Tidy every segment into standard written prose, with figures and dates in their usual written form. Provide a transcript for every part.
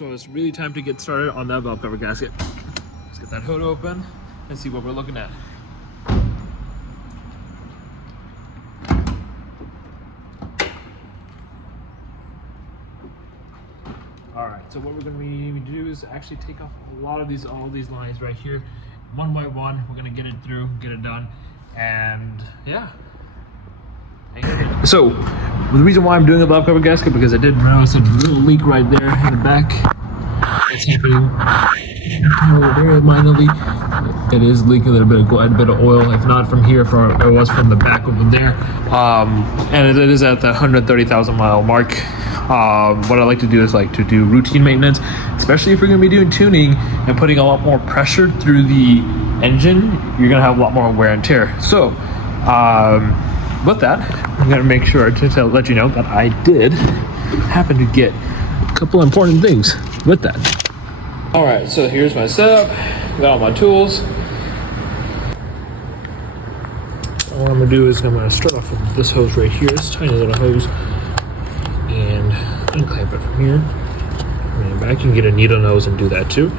so it's really time to get started on that valve cover gasket. Let's get that hood open and see what we're looking at. Alright, so what we're going to need to do is actually take off all these lines right here, one by one. We're going to get it through, get it done, and yeah. So, the reason why I'm doing a valve cover gasket, because I did notice a little leak right there in the back. It's happening very minorly. It is leaking a bit of oil, if not from here, it was from the back over there. And it is at the 130,000 mile mark. What I like to do is to do routine maintenance, especially if you're going to be doing tuning and putting a lot more pressure through the engine. You're going to have a lot more wear and tear. So, with that, I'm going to make sure to let you know that I did happen to get a couple important things with that. Alright, so here's my setup. Got all my tools. All I'm going to do is I'm going to start off with this hose right here, this tiny little hose, and unclamp it from here. And back, you can get a needle nose and do that too.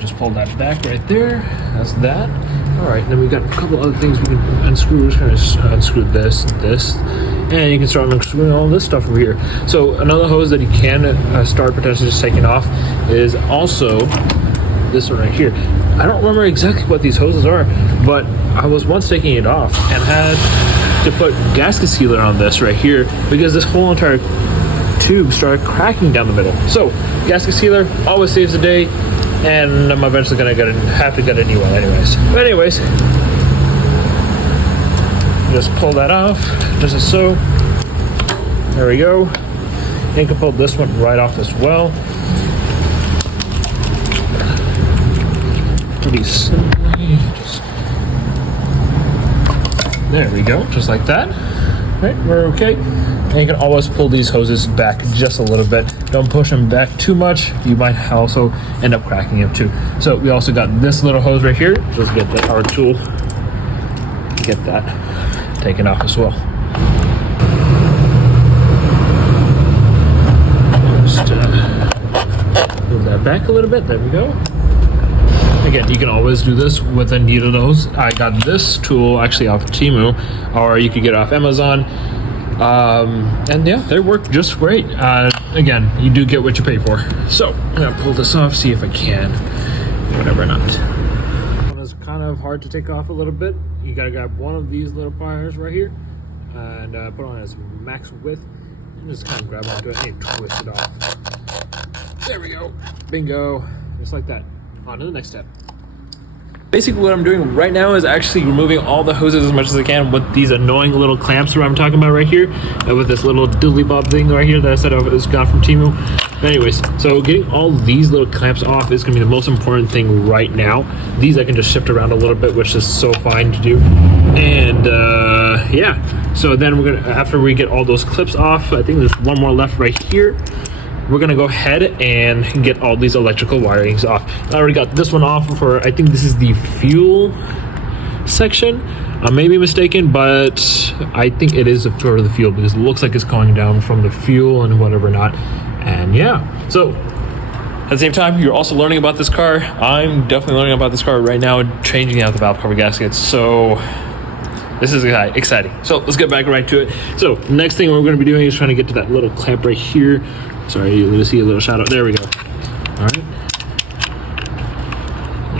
Just pull that back right there. That's that. Alright, then we got a couple other things we can unscrew. Just kind of unscrew this and this. And you can start unscrewing all this stuff over here. So another hose that you can start potentially just taking off is also this one right here. I don't remember exactly what these hoses are, but I was once taking it off and had to put gasket sealer on this right here because this whole entire tube started cracking down the middle. So gasket sealer always saves the day, and I'm eventually gonna have to get a new one anyways. But anyways, just pull that off, just as so. There we go. And you can pull this one right off as well. Pretty simply, there we go, just like that. Right, we're okay. And you can always pull these hoses back just a little bit. Don't push them back too much. You might also end up cracking them too. So we also got this little hose right here. Just get the power tool, get that taken off as well. Just move that back a little bit. There we go. Again, you can always do this with a needle nose. I got this tool actually off Temu, or you could get it off Amazon. And yeah, they work just great. Again, you do get what you pay for. So I'm gonna pull this off, see if I can, whatever or not. One is kind of hard to take off a little bit. You gotta grab one of these little pliers right here and put on its max width. And just kind of grab onto it and twist it off. There we go. Bingo. Just like that. On to the next step. Basically what I'm doing right now is actually removing all the hoses as much as I can with these annoying little clamps that I'm talking about right here, and with this little diddly bob thing right here that I said I was got from Temu. But anyways, so getting all these little clamps off is going to be the most important thing right now. These I can just shift around a little bit, which is so fine to do. And yeah, so then we're gonna, after we get all those clips off, I think there's one more left right here. We're gonna go ahead and get all these electrical wirings off. I already got this one off for, I think this is the fuel section. I may be mistaken, but I think it is for the fuel because it looks like it's going down from the fuel and whatever not. And yeah, so at the same time, you're also learning about this car. I'm definitely learning about this car right now, changing out the valve cover gaskets. So this is exciting. So let's get back right to it. So next thing we're gonna be doing is trying to get to that little clamp right here. Sorry, you're gonna see a little shadow. There we go. All right.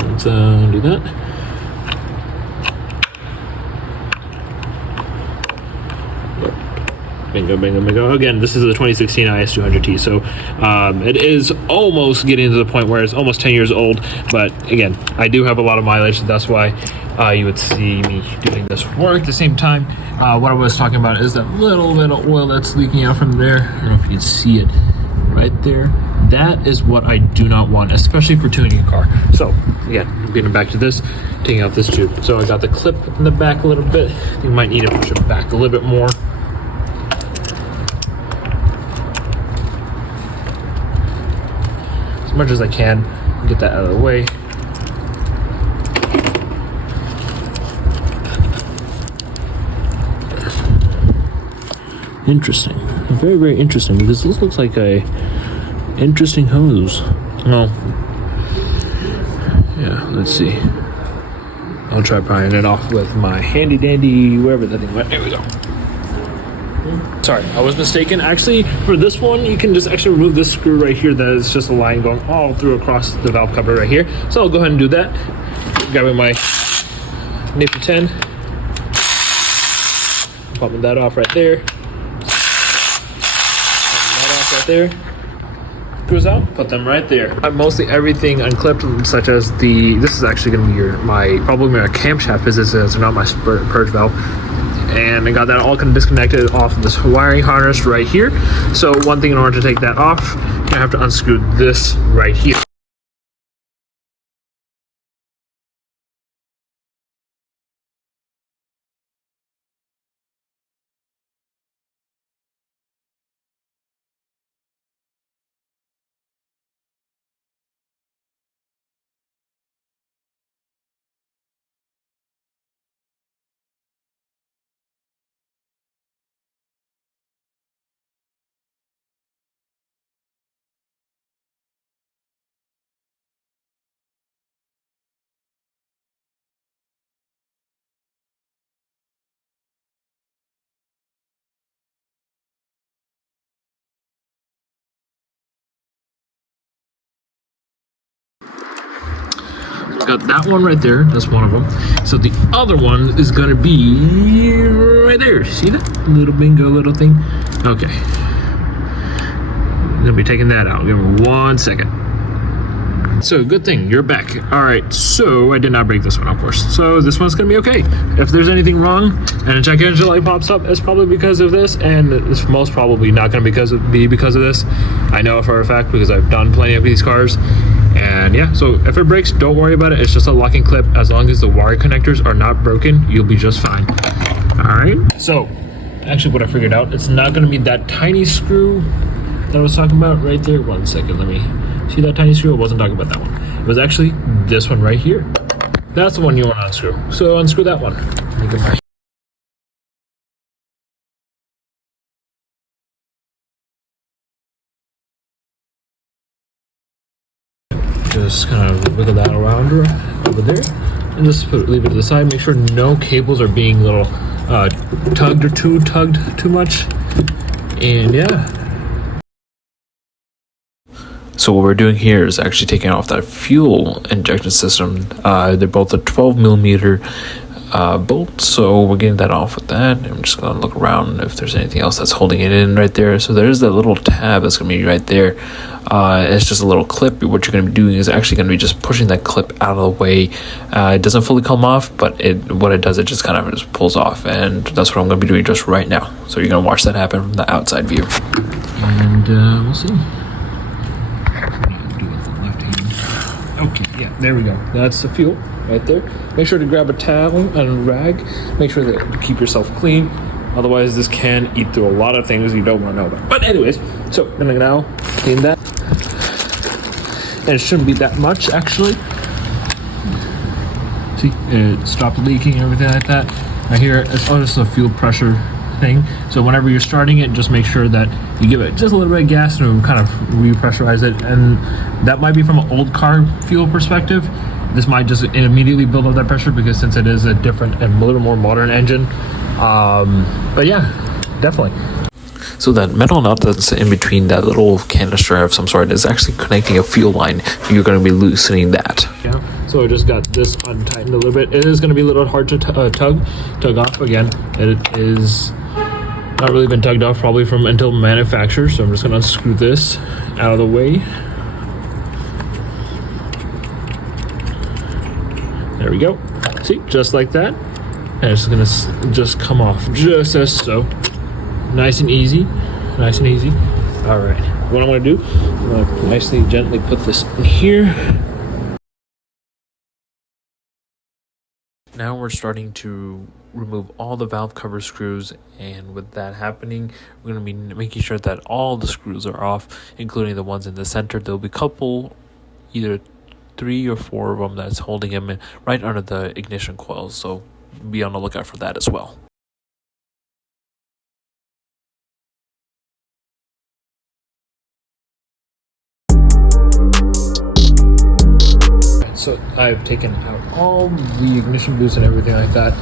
Let's do that. Bingo, bingo, bingo. Again, this is a 2016 is200t, so it is almost getting to the point where it's almost 10 years old. But again, I do have a lot of mileage, so that's why you would see me doing this work. At the same time, what I was talking about is that little bit of oil that's leaking out from there. I don't know if you can see it right there. That is what I do not want, especially for tuning a car. So again, getting back to this, taking out this tube. So I got the clip in the back a little bit. I think I might need to push it back a little bit more. As much as I can, get that out of the way. Interesting. very, very interesting because this looks like a interesting hose. Well, yeah, let's see. I'll try prying it off with my handy dandy, wherever that thing went. There we go. Sorry, I was mistaken. Actually, for this one, you can just actually remove this screw right here. That is just a line going all through across the valve cover right here. So I'll go ahead and do that. Grabbing my nifty 10. Popping that off right there. Popping that off right there. Screws out, put them right there. I have mostly everything unclipped, such as this is actually going to be probably my camshaft business, not my purge valve. And I got that all kind of disconnected off of this wiring harness right here. So one thing, in order to take that off, I have to unscrew this right here. Got that one right there. That's one of them. So the other one is gonna be right there. See that little bingo little thing? Okay. I'm gonna be taking that out. Give me 1 second. So good thing you're back. All right. So I did not break this one, of course. So this one's gonna be okay. If there's anything wrong and a check engine light pops up, it's probably because of this, and it's most probably not gonna be because of this. I know for a fact because I've done plenty of these cars. And yeah, so if it breaks, don't worry about it. It's just a locking clip. As long as the wire connectors are not broken, you'll be just fine. All right. So actually what I figured out, it's not going to be that tiny screw that I was talking about right there. 1 second. Let me see that tiny screw. I wasn't talking about that one. It was actually this one right here. That's the one you want to unscrew. So unscrew that one. Just kind of wiggle that around over there and just leave it to the side. Make sure no cables are being tugged too much. And yeah. So what we're doing here is actually taking off that fuel injection system. They're both a 12 millimeter bolt, so we're getting that off with that. I'm just gonna look around if there's anything else that's holding it in right there. So there's that little tab that's gonna be right there. It's just a little clip. What you're gonna be doing is actually gonna be just pushing that clip out of the way. It doesn't fully come off, but what it does, it just kind of just pulls off, and that's what I'm gonna be doing just right now. So you're gonna watch that happen from the outside view, and we'll see. Okay, yeah, there we go. That's the fuel right there. Make sure to grab a towel and a rag. Make sure that you keep yourself clean. Otherwise, this can eat through a lot of things you don't want to know about. But anyways, so I'm gonna now clean that. And it shouldn't be that much, actually. See, it stopped leaking and everything like that. Right here, it's all just a fuel pressure thing. So whenever you're starting it, just make sure that you give it just a little bit of gas to kind of repressurize it. And that might be from an old car fuel perspective. This might just immediately build up that pressure because since it is a different and a little more modern engine. But yeah, definitely. So that metal nut that's in between that little canister of some sort is actually connecting a fuel line. You're going to be loosening that. Yeah. So I just got this untightened a little bit. It is going to be a little hard to tug off. Again, it is not really been tugged off probably from until manufacture. So I'm just going to unscrew this out of the way. There we go. See, just like that. And it's going to just come off just as so. Nice and easy. Nice and easy. All right. What I'm going to do, I'm going to nicely, gently put this in here. Now we're starting to remove all the valve cover screws, and with that happening, we're going to be making sure that all the screws are off, including the ones in the center. There'll be a couple, either 3 or 4 of them that's holding them in right under the ignition coils, so be on the lookout for that as well. So I've taken out all the ignition boots and everything like that,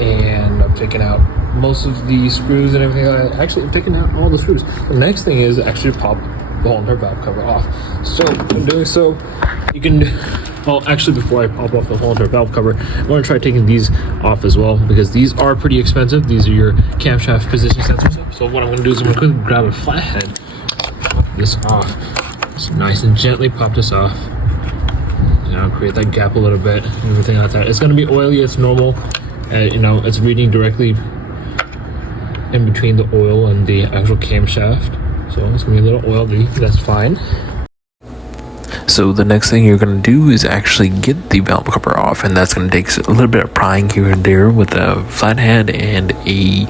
and I've taken out most of the screws and everything. Actually, I've taken out all the screws. The next thing is actually pop the whole entire valve cover off. So in doing so, you can, well, actually before I pop off the whole entire valve cover, I want to try taking these off as well, because these are pretty expensive. These are your camshaft position sensors. So what I'm going to do is I'm going to quickly grab a flathead, pop this off. Just nice and gently pop this off. You know, create that gap a little bit, everything like that. It's going to be oily, it's normal. You know, it's reading directly in between the oil and the actual camshaft. So it's going to be a little oily, that's fine. So the next thing you're going to do is actually get the valve cover off, and that's going to take a little bit of prying here and there with a flathead and a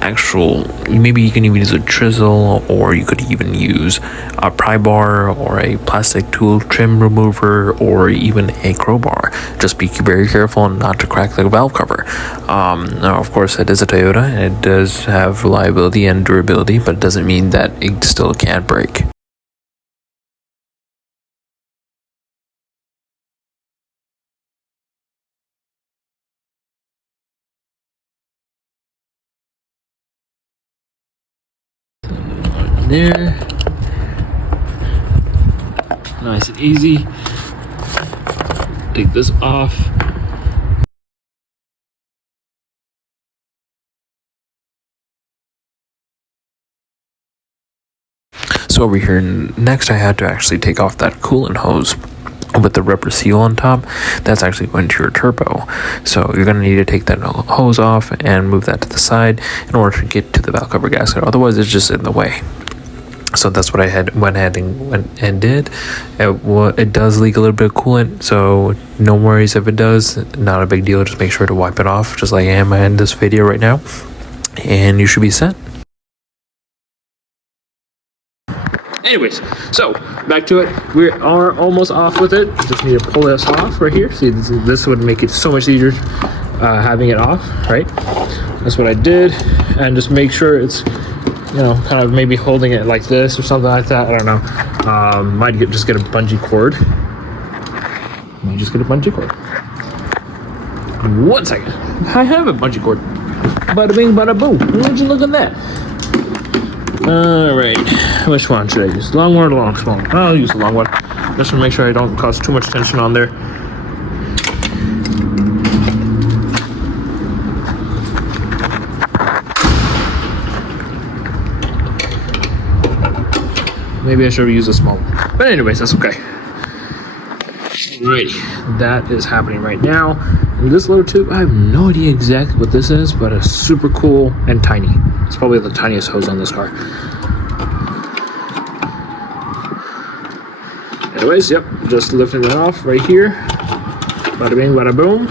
actual, maybe you can even use a chisel, or you could even use a pry bar or a plastic tool trim remover, or even a crowbar. Just be very careful not to crack the valve cover. Now of course it is a Toyota and it does have reliability and durability, but it doesn't mean that it still can't break. There, nice and easy. Take this off. So over here, next I had to actually take off that coolant hose with the rubber seal on top. That's actually going to your turbo. So you're going to need to take that hose off and move that to the side in order to get to the valve cover gasket. Otherwise it's just in the way. So that's what I went ahead and did. It does leak a little bit of coolant, so no worries if it does. Not a big deal. Just make sure to wipe it off, just like I am in this video right now, and you should be set. Anyways, so back to it. We are almost off with it. Just need to pull this off right here. See, this would make it so much easier having it off, right? That's what I did, and just make sure it's, you know, kind of maybe holding it like this or something like that. I don't know. Might just get a bungee cord. Might just get a bungee cord. 1 second. I have a bungee cord. Bada bing, bada boom. Would you look at that? All right. Which one should I use? Long one or long small? I'll use the long one. Just to make sure I don't cause too much tension on there. Maybe I should have used a small one. But anyways, that's okay. Alrighty, that is happening right now. And this little tube, I have no idea exactly what this is, but it's super cool and tiny. It's probably the tiniest hose on this car. Anyways, yep, just lifting it off right here. Bada bing, bada boom.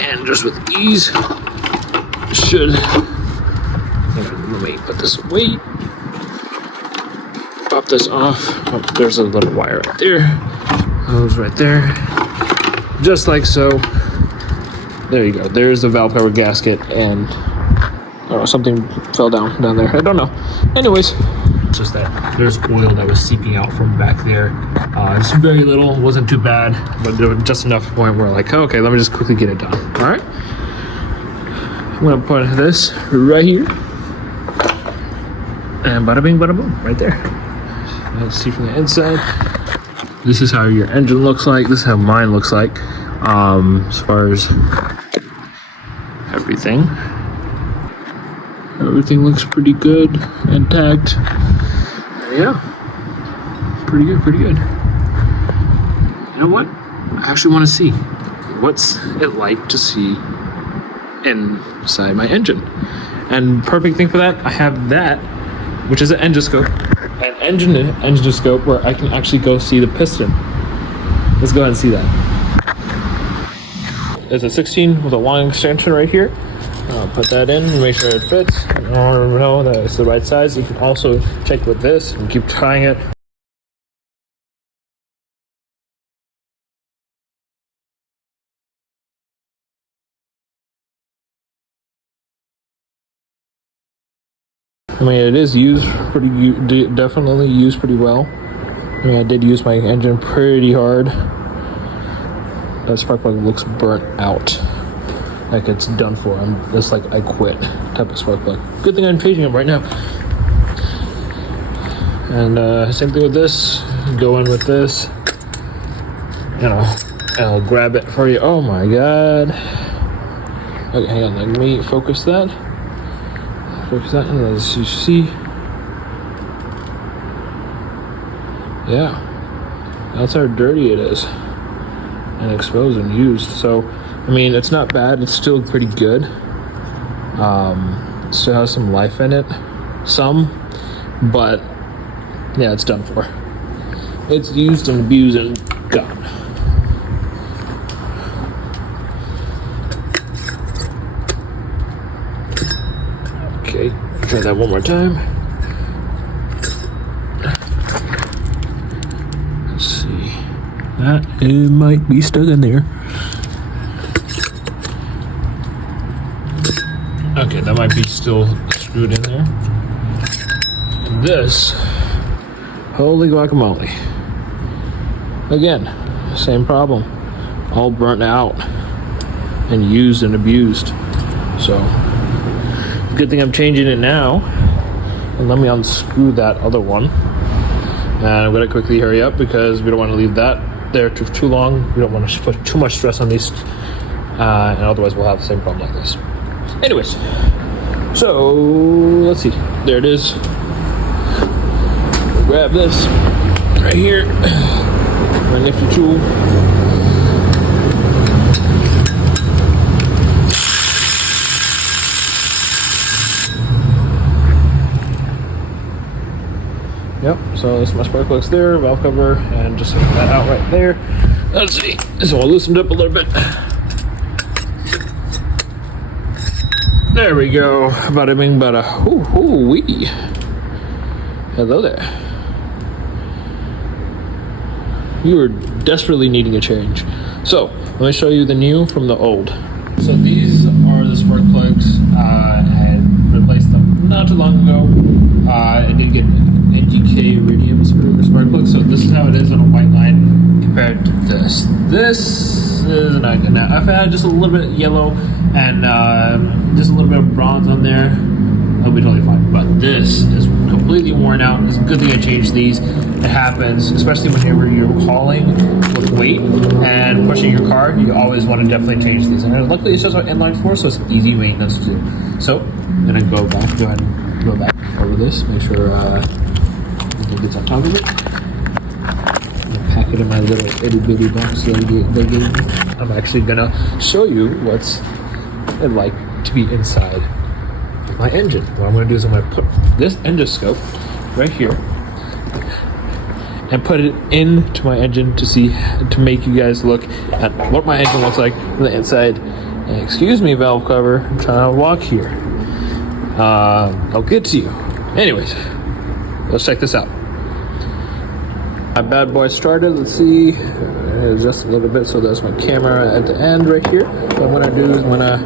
And just with ease, should, let me put this away. Pop this off. Oh, there's a little wire right there. Hose right there. Just like so. There you go. There's the valve cover gasket, and oh, something fell down there. I don't know. Anyways, just that there's oil that was seeping out from back there. It's very little. Wasn't too bad, but there was just enough point where like, okay, let me just quickly get it done. All right. I'm gonna put this right here, and bada bing, bada boom, right there. Let's see from the inside. This is how your engine looks like. This is how mine looks like. As far as everything looks pretty good, intact. Yeah, pretty good, pretty good. You know what? I actually want to see what's it like to see inside my engine. And perfect thing for that, I have that, which is an engine scope. An engine scope where I can actually go see the piston. Let's go ahead and see that. It's a 16 with a long extension right here. I'll put that in and make sure it fits. I want to know that it's the right size. You can also check with this and keep trying it. I mean, it is used definitely used pretty well. I mean, I did use my engine pretty hard. That spark plug looks burnt out. Like it's done for. It's like I quit type of spark plug. Good thing I'm changing them right now. And same thing with this. Go in with this. You know, and I'll grab it for you. Oh my god. Okay, hang on. Let me focus that. Focus that, and as you see, yeah, that's how dirty it is, and exposed and used. So, I mean, it's not bad. It's still pretty good. Still has some life in it, but yeah, it's done for. It's used and abused and gone. Okay, try that one more time. Let's see. That it might be stuck in there. Okay, that might be still screwed in there. And this, holy guacamole. Again, same problem. All burnt out and used and abused. So, good thing I'm changing it now. And let me unscrew that other one. And I'm gonna quickly hurry up because we don't want to leave that there too long. We don't want to put too much stress on these, and otherwise we'll have the same problem like this. Anyways, so let's see. There it is. Grab this right here. My nifty tool. Yep, so this is my spark plugs there, valve cover, and just take that out right there. Let's see. So I'll loosen it up a little bit. There we go. Bada bing bada. Ooh wee. Hello there. You are desperately needing a change. So let me show you the new from the old. So these are the spark plugs. I replaced them not too long ago. I did get NGK iridium spark plug. So this is how it is on a white line compared to this. This is not good. Now I've had just a little bit of yellow and just a little bit of bronze on there. It'll be totally fine. But this is completely worn out. It's a good thing I changed these. It happens, especially whenever you're hauling with weight and pushing your car. You always want to definitely change these. And luckily, it says on inline 4, so it's easy maintenance to do. So I'm gonna go ahead and go back over this. Make sure everything gets on top of it. Pack it in my little itty bitty box they gave me. I'm actually gonna show you what's it like to be inside of my engine. What I'm gonna do is I'm gonna put this endoscope right here and put it into my engine to make you guys look at what my engine looks like from the inside. And excuse me, valve cover, I'm trying to walk here. I'll get to you. Anyways, let's check this out. My bad boy started. Let's see. Just a little bit. So there's my camera at the end right here. What I'm gonna do is I'm gonna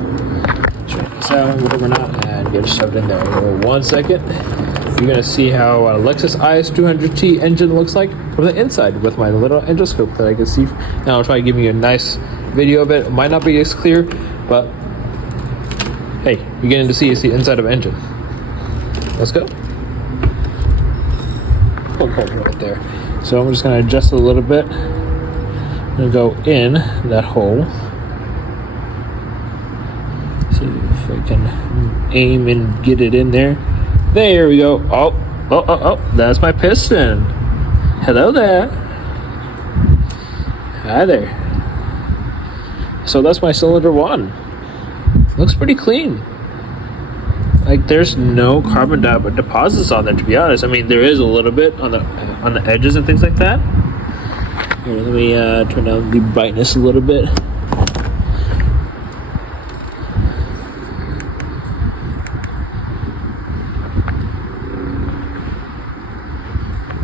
check this out, whatever not, and get it shoved in there. In 1 second, you're gonna see how a Lexus is200t engine looks like from the inside with my little endoscope that I can see. Now I'll try to give you a nice video of it. It might not be as clear, but hey, you're getting to see the inside of an engine. Let's go. Right there. So I'm just going to adjust it a little bit. I'm going to go in that hole. See if I can aim and get it in there. There we go. Oh, that's my piston. Hello there. Hi there. So that's my cylinder 1. Looks pretty clean. Like there's no carbon deposits on there, to be honest. I mean, there is a little bit on the edges and things like that. Here, let me turn down the brightness a little bit.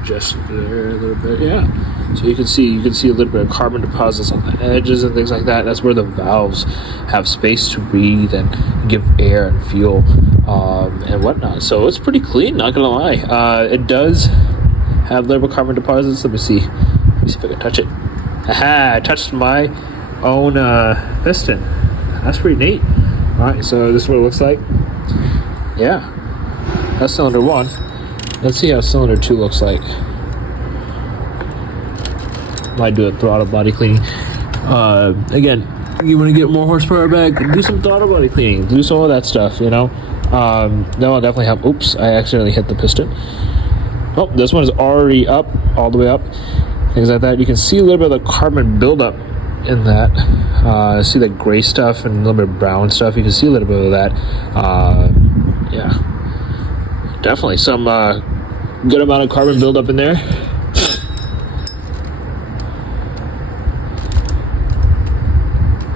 Just there a little bit, yeah. So you can see a little bit of carbon deposits on the edges and things like that. That's where the valves have space to breathe and give air and fuel and whatnot. So it's pretty clean, not gonna lie. It does have little carbon deposits. Let me see if I can touch it. Aha, I touched my own piston. That's pretty neat. Alright, so this is what it looks like. Yeah, that's cylinder 1. Let's see how cylinder 2 looks like. Might do a throttle body cleaning. Again, you want to get more horsepower back, do some throttle body cleaning, do some of that stuff, you know. That will definitely help. Oops, I accidentally hit the piston. Oh, this one is already up, all the way up. Things like that. You can see a little bit of the carbon buildup in that. See the gray stuff and a little bit of brown stuff. You can see a little bit of that. Yeah, definitely some good amount of carbon buildup in there.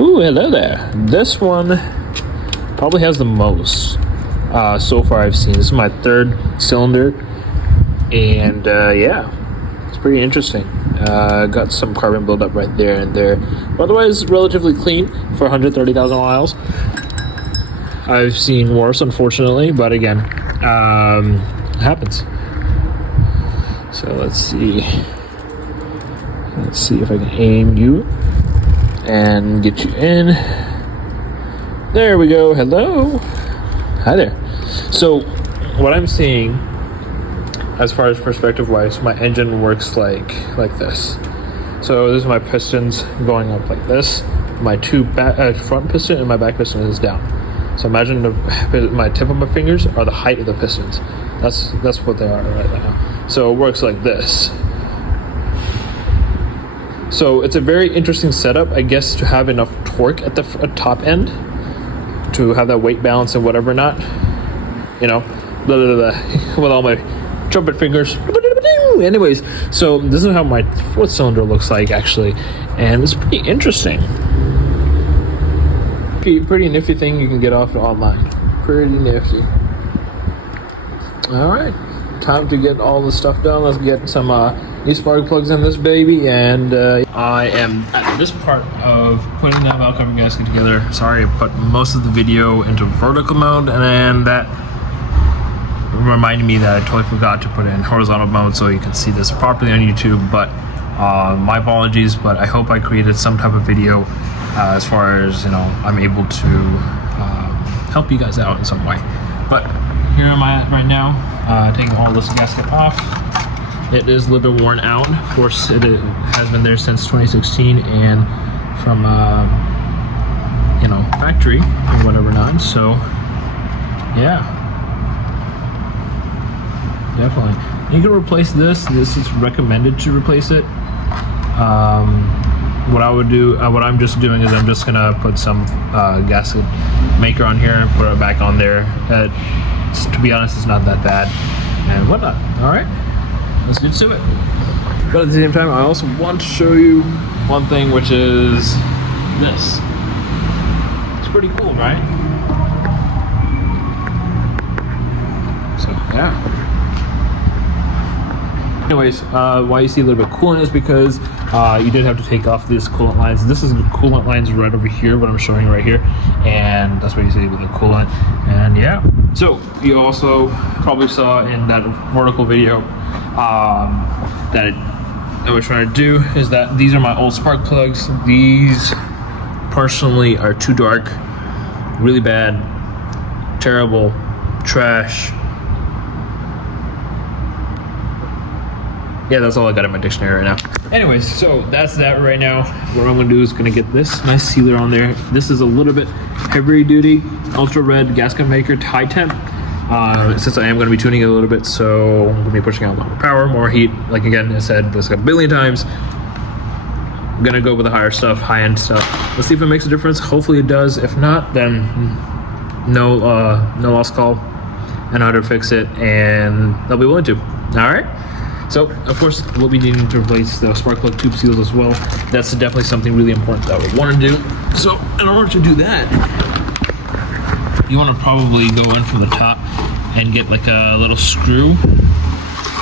Ooh, hello there. This one probably has the most so far I've seen. This is my 3rd cylinder, and yeah, it's pretty interesting. Got some carbon buildup right there and there. Otherwise, relatively clean for 130,000 miles. I've seen worse, unfortunately, but again, it happens. So let's see. Let's see if I can aim you and get you in. There we go. Hello. Hi there. So what I'm seeing as far as perspective wise, my engine works like this. So this is my pistons going up like this. My 2 front piston and my back piston is down. So imagine my tip of my fingers are the height of the pistons. That's what they are right now. So it works like this. So it's a very interesting setup, I guess, to have enough torque at the top end to have that weight balance and whatever not, you know, blah, blah, blah, with all my trumpet fingers. Anyways, so this is how my 4th cylinder looks like, actually, and it's pretty interesting. Pretty nifty thing you can get off online. Pretty nifty. All right, time to get all the stuff done. Let's get some new spark plugs in this baby, and I am at this part of putting that valve cover gasket together. Sorry, I put most of the video into vertical mode, and then that reminded me that I totally forgot to put it in horizontal mode so you can see this properly on YouTube. But my apologies, but I hope I created some type of video as far as, you know, I'm able to help you guys out in some way. But here am I at right now, taking all this gasket off. It is a little bit worn out. Of course, it has been there since 2016 and from you know, factory and whatever not. So yeah, definitely. You can replace this. This is recommended to replace it. What I would do, what I'm just doing is I'm just gonna put some gasket maker on here and put it back on there. To be honest, it's not that bad and whatnot. All right, let's get to it. But at the same time, I also want to show you one thing, which is this. It's pretty cool, right? So yeah. Anyways, why you see a little bit of coolant is because you did have to take off these coolant lines. This is the coolant lines right over here, what I'm showing right here, and that's what you see with the coolant. And yeah, so you also probably saw in that vertical video that I was trying to do is that these are my old spark plugs. These personally are too dark, really bad, terrible, trash. Yeah, that's all I got in my dictionary right now. Anyways, so that's that right now. What I'm gonna do is gonna get this nice sealer on there. This is a little bit heavy duty, ultra red gasket maker, high temp. Since I am gonna be tuning it a little bit, so I'm gonna be pushing out more power, more heat. Like again, I said this a billion times. I'm gonna go with the higher stuff, high end stuff. Let's see if it makes a difference. Hopefully it does. If not, then no lost call. I know how to fix it, and I'll be willing to. All right. So, of course, we'll be needing to replace the spark plug tube seals as well. That's definitely something really important that we want to do. So, in order to do that, you want to probably go in from the top and get like a little screw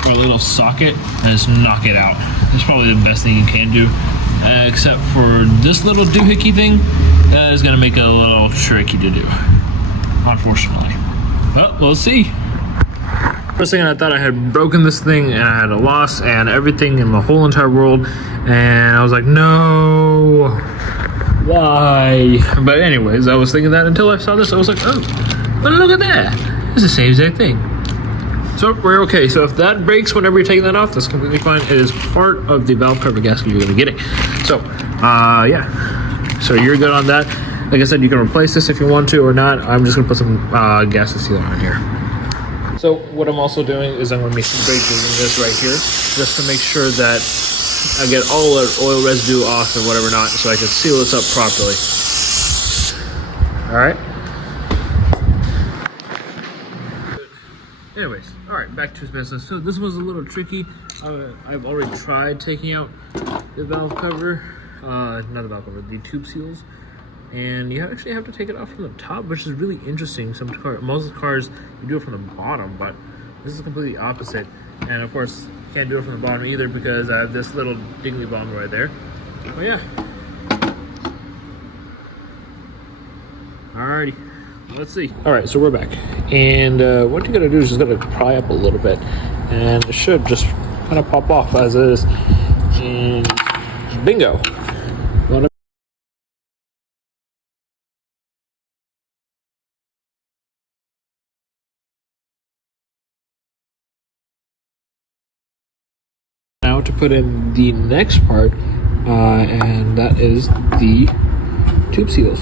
or a little socket and just knock it out. That's probably the best thing you can do. Except for this little doohickey thing, that is going to make it a little tricky to do, unfortunately. Well, we'll see. First thing, I thought I had broken this thing and I had a loss and everything in the whole entire world, and I was like, no, why? But anyways, I was thinking that until I saw this. I was like, oh, but look at that, it's the same exact thing. So we're okay. So if that breaks whenever you're taking that off, that's completely fine. It is part of the valve cover gasket you're gonna be getting. So yeah, so you're good on that. Like I said, you can replace this if you want to or not. I'm just gonna put some gasket sealer on here. So what I'm also doing is I'm gonna be spray painting this right here, just to make sure that I get all the oil residue off and whatever not, so I can seal this up properly. All right. Anyways, all right, back to business. So this was a little tricky. I've already tried taking out the valve cover, not the valve cover, the tube seals, and you actually have to take it off from the top, which is really interesting. Most cars you do it from the bottom, but this is completely opposite. And of course, can't do it from the bottom either because I have this little dingly bomb right there. But yeah. Alrighty. Let's see. All right, so we're back, and what you gotta do is just gotta pry up a little bit, and it should just kind of pop off as is, and bingo. Now to put in the next part, and that is the tube seals.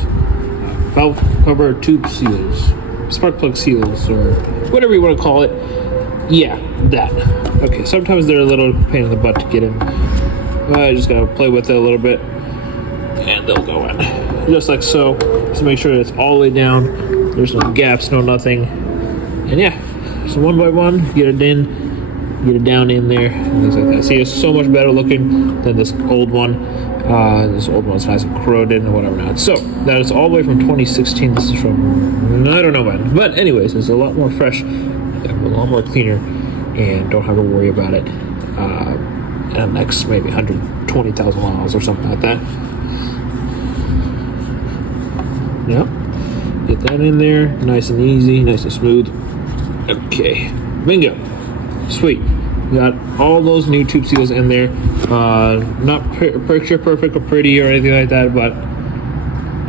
Valve cover tube seals, spark plug seals, or whatever you want to call it. Yeah, that. Okay, sometimes they're a little pain in the butt to get in. I just gotta play with it a little bit, and they'll go in. Just like so. Just make sure it's all the way down. There's no gaps, no nothing. And yeah, so one by one, get it in, get it down in there, and things like that. See, it's so much better looking than this old one. This old one's nice and corroded and whatever not. So that is all the way from 2016. This is from I don't know when, but anyways, it's a lot more fresh, a lot more cleaner, and don't have to worry about it. And next maybe 120,000 miles or something like that. Yep, get that in there, nice and easy, nice and smooth. Okay, bingo, sweet. We got all those new tube seals in there. Not picture perfect or pretty or anything like that, but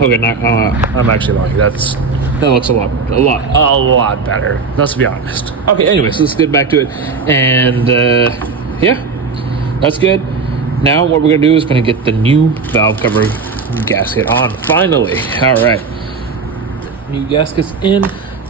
okay. I'm actually lying. That looks a lot better. Let's be honest. Okay. Anyways, let's get back to it, and yeah, that's good. Now what we're gonna do is gonna get the new valve cover gasket on. Finally, all right. New gaskets in.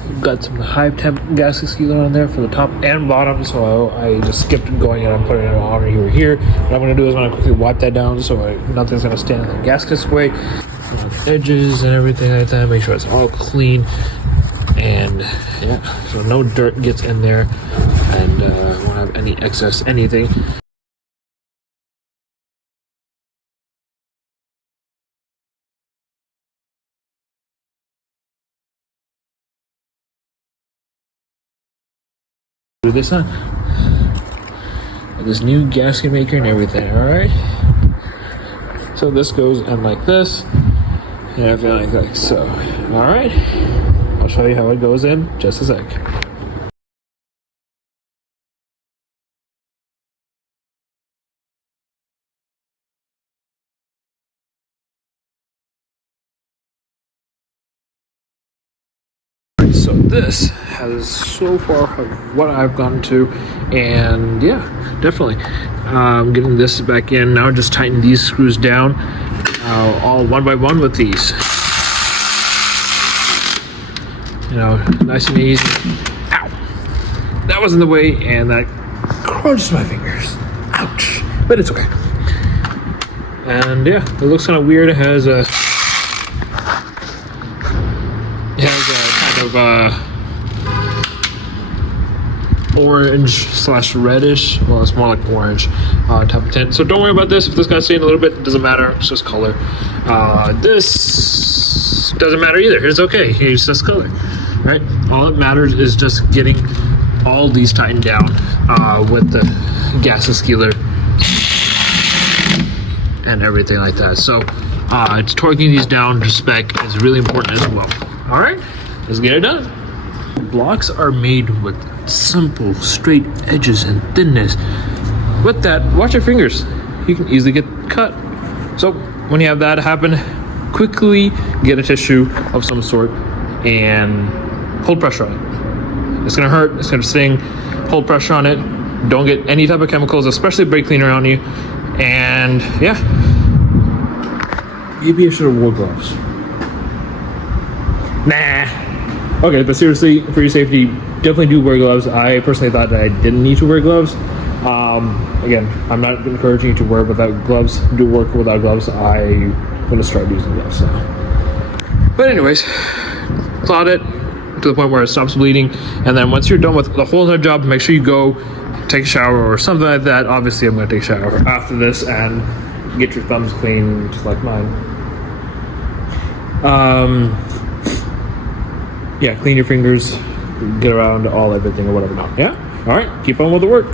We've got some high temp gasket sealer on there for the top and bottom, so I just skipped going and I'm putting it on here. What I'm going to do is I'm going to quickly wipe that down so nothing's going to stand in the gasket's way. The edges and everything like that, make sure it's all clean, and yeah, so no dirt gets in there, and won't have any excess anything. Do this on this new gasket maker and everything. All right, so this goes in like this and everything like so. All right, I'll show you how it goes in just a sec. So this has so far what I've gone to, and yeah, definitely getting this back in now. Just tighten these screws down all one by one with these, you know, nice and easy. Ow, that was in the way and that crunched my fingers. Ouch, but it's okay. And yeah, it looks kind of weird. It has a orange / reddish, well, it's more like orange type of tint. So don't worry about this. If this got stained a little bit, it doesn't matter. It's just color. This doesn't matter either. It's okay. It's just color, right? All that matters is just getting all these tightened down with the gasket sealer and everything like that. So it's torquing these down to spec is really important as well. All right, let's get it done. Blocks are made with simple, straight edges and thinness. With that, watch your fingers. You can easily get cut. So when you have that happen, quickly get a tissue of some sort and hold pressure on it. It's gonna hurt, it's gonna sting. Hold pressure on it. Don't get any type of chemicals, especially brake cleaner on you. And yeah, maybe I should have wore gloves. Nah. Okay, but seriously, for your safety, definitely do wear gloves. I personally thought that I didn't need to wear gloves. Again, I'm not encouraging you to wear without gloves. Do work without gloves. I'm gonna start using gloves now. But anyways, clot it to the point where it stops bleeding, and then once you're done with the whole other job, make sure you go take a shower or something like that. Obviously, I'm gonna take a shower after this and get your thumbs clean, just like mine. Yeah, clean your fingers, get around everything or whatever. Not. Yeah. All right, keep on with the work.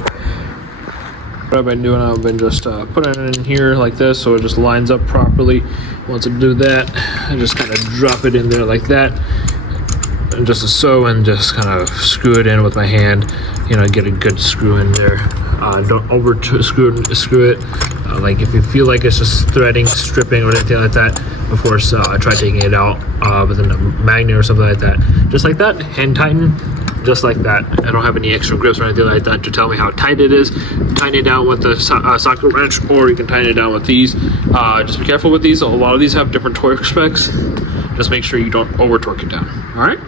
What I've been doing, I've been just putting it in here like this so it just lines up properly. Once I do that, I just kind of drop it in there like that, and just so, and just kind of screw it in with my hand. You know, get a good screw in there. Don't over screw it. Like if you feel like it's just threading, stripping, or anything like that, of course, try taking it out with a magnet or something like that. Just like that, hand tighten. Just like that. I don't have any extra grips or anything like that to tell me how tight it is. Tighten it down with the socket wrench, or you can tighten it down with these. Just be careful with these. A lot of these have different torque specs. Just make sure you don't over torque it down. All right.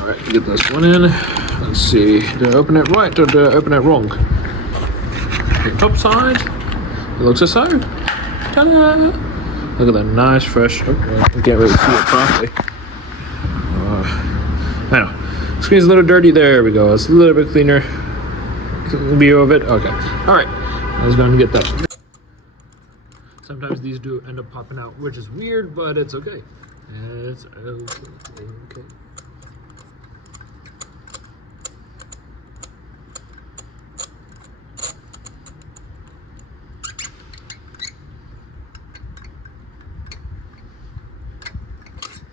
All right. Get this one in. Let's see. Did I open it right or did I open it wrong? The top side. It looks this side. Ta-da! Look at that nice fresh. Oh, I can't really see it properly. I know. Screen's a little dirty. There we go. It's a little bit cleaner view of it. Okay. All right. I was going to get that. Sometimes these do end up popping out, which is weird, but it's okay. It's okay.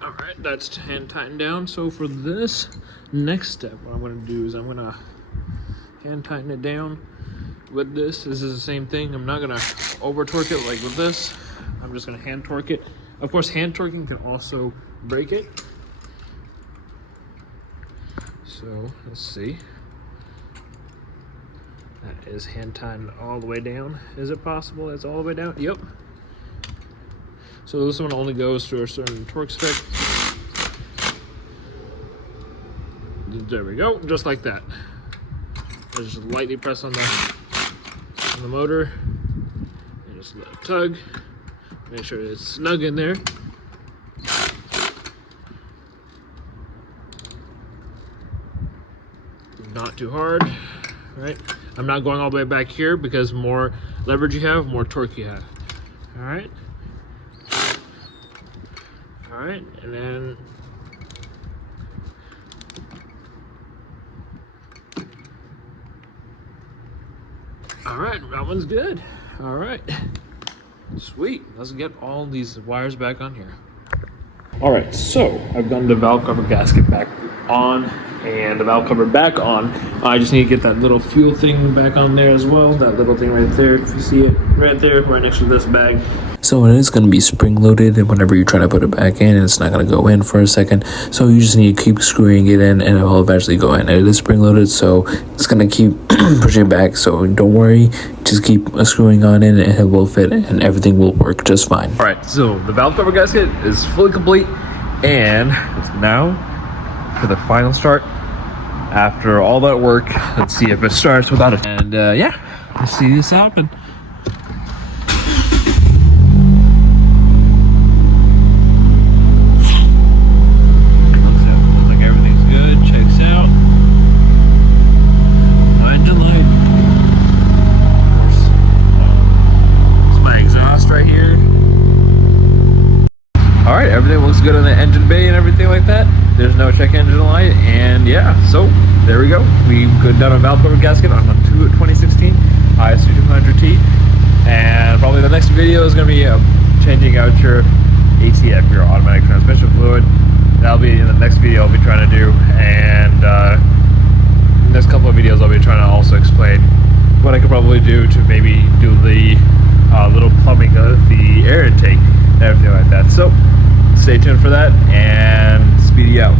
Alright, that's hand tightened down. So for this next step, what I'm going to do is I'm going to hand tighten it down with this. This is the same thing. I'm not going to over torque it like with this. I'm just going to hand torque it. Of course, hand torquing can also break it. So let's see. That is hand tightened all the way down. Is it possible it's all the way down? Yep. So this one only goes to a certain torque spec. There we go, just like that. I just lightly press on the motor and just let it tug. Make sure it's snug in there. Not too hard, right? I'm not going all the way back here because more leverage you have, more torque you have. All right. All right, and then all right, that one's good. All right, sweet. Let's get all these wires back on here. All right, so I've gotten the valve cover gasket back on and the valve cover back on. I just need to get that little fuel thing back on there as well. That little thing right there, if you see it right there, right next to this bag. So it is going to be spring loaded, and whenever you try to put it back in, it's not going to go in for a second. So you just need to keep screwing it in, and it will eventually go in. It is spring loaded, so it's going to keep pushing back. So don't worry, just keep screwing on in, and it will fit, and everything will work just fine. All right, so the valve cover gasket is fully complete, and it's now for the final start. After all that work, let's see if it starts without it. And yeah, let's see this happen. Everything looks good on the engine bay and everything like that. There's no check engine light, and yeah, so there we go. We've done a valve cover gasket on a 2016 is300t, and probably the next video is going to be changing out your ATF, your automatic transmission fluid. That'll be in the next video I'll be trying to do, and next couple of videos I'll be trying to also explain what I could probably do to maybe do the little plumbing of the air intake and everything like that. So stay tuned for that, and Speedy out.